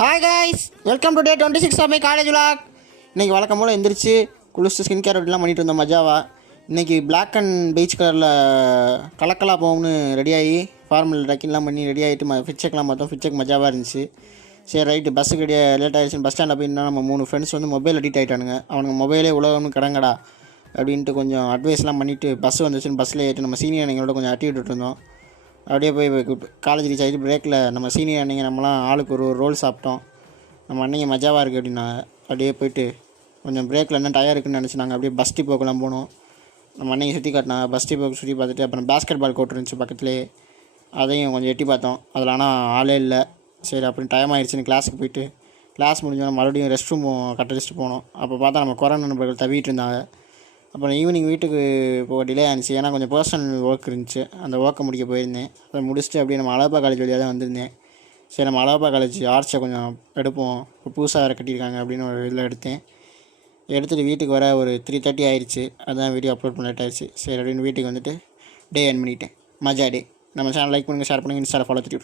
Hi guys, welcome to day 26 of my college vlog. இன்றைக்கி வழக்கம் போல் எந்திரிச்சு குளிச்சு ஸ்கின் கேர் அப்படிலாம் பண்ணிட்டு இருந்தோம் மஜாவா. இன்றைக்கி பிளாக் அண்ட் பீச் கலரில் கலக்கலாக போகும்னு ரெடியாகி ஃபார்மல் ட்ரெக்கிங்லாம் பண்ணி ரெடி ஆகிட்டு ஃபிட் செக்லாம் பார்த்தோம். ஃபிட் செக் மஜாவாக இருந்துச்சு. சரி ரைட்டு, பஸ்ஸுக்கு லேட் ஆகிடுச்சு. பஸ் ஸ்டாண்டில் போய் நம்ம 3 ஃப்ரெண்ட்ஸ் வந்து மொபைல் அடிக்ட் ஆகிட்டானுங்க. அவனுக்கு மொபைலே உலகம்னு கடங்கடா அப்படின்ட்டு கொஞ்சம் அட்வைஸ்லாம் பண்ணிவிட்டு பஸ் வந்துச்சுன்னு பஸ்ஸில் ஏறிட்டு நம்ம சீனியர் எங்களோட கொஞ்சம் ஆட்டி விட்டுட்டு இருந்தோம். அப்படியே போய் காலேஜ் ரீச் ஆகிட்டு பிரேக்கில் நம்ம சீனியர் அன்னைங்க நம்மலாம் ஆளுக்கு ஒரு ரோல் சாப்பிட்டோம். நம்ம அன்னைங்க மஜாவாக இருக்குது அப்படின்னா அப்படியே போயிட்டு கொஞ்சம் பிரேக்கில் என்ன டயர் இருக்குன்னு நினச்சி நாங்கள் அப்படியே பஸ் டிப்போக்கெல்லாம் போனோம். நம்ம அன்னைங்க சுற்றி காட்டினாங்க. பஸ் டிப்போக்கு சுற்றி பார்த்துட்டு அப்புறம் பேஸ்கெட் பால் கோர்ட் இருந்துச்சு பக்கத்துலேயே, அதையும் கொஞ்சம் எட்டி பார்த்தோம். அதில் ஆனால் ஆளே இல்லை. சரி அப்படின்னு டைம் ஆகிடுச்சின்னு கிளாஸுக்கு போயிட்டு கிளாஸ் முடிஞ்சோன்னா மறுபடியும் ரெஸ்ட் ரூம் கட்டடிச்சிட்டு போனோம். அப்போ பார்த்தா நம்ம கொரோனா நண்பர்கள் தவிட்டு இருந்தாங்க. அப்புறம் ஈவினிங் வீட்டுக்கு போக டிலே ஆனிச்சு. ஏன்னா கொஞ்சம் பர்சனல் ஒர்க் இருந்துச்சு. அந்த ஒர்க்கை முடிக்க போயிருந்தேன். அதை முடிச்சுட்டு அப்படியே நம்ம அழகப்பா காலேஜ் வழியாக தான் வந்திருந்தேன். சரி நம்ம அழகப்பா காலேஜ் ஆர்ட்ஸை கொஞ்சம் எடுப்போம், இப்போ புதுசாக வேறு கட்டியிருக்காங்க அப்படின்னு ஒரு இதில் எடுத்துகிட்டு வீட்டுக்கு வர ஒரு 3:30 ஆயிடுச்சு. அதான் வீடியோ அப்லோட் பண்ண லேட் ஆயிடுச்சு. சரி அப்படின்னு வீட்டுக்கு வந்துட்டு டே என் பண்ணிட்டேன். மஜா டே. நம்ம சேனல் லைக் பண்ணுங்கள், ஷேர் பண்ணுங்கள், இன்ஸ்டாவில் ஃபாலோ பண்ணிட்டு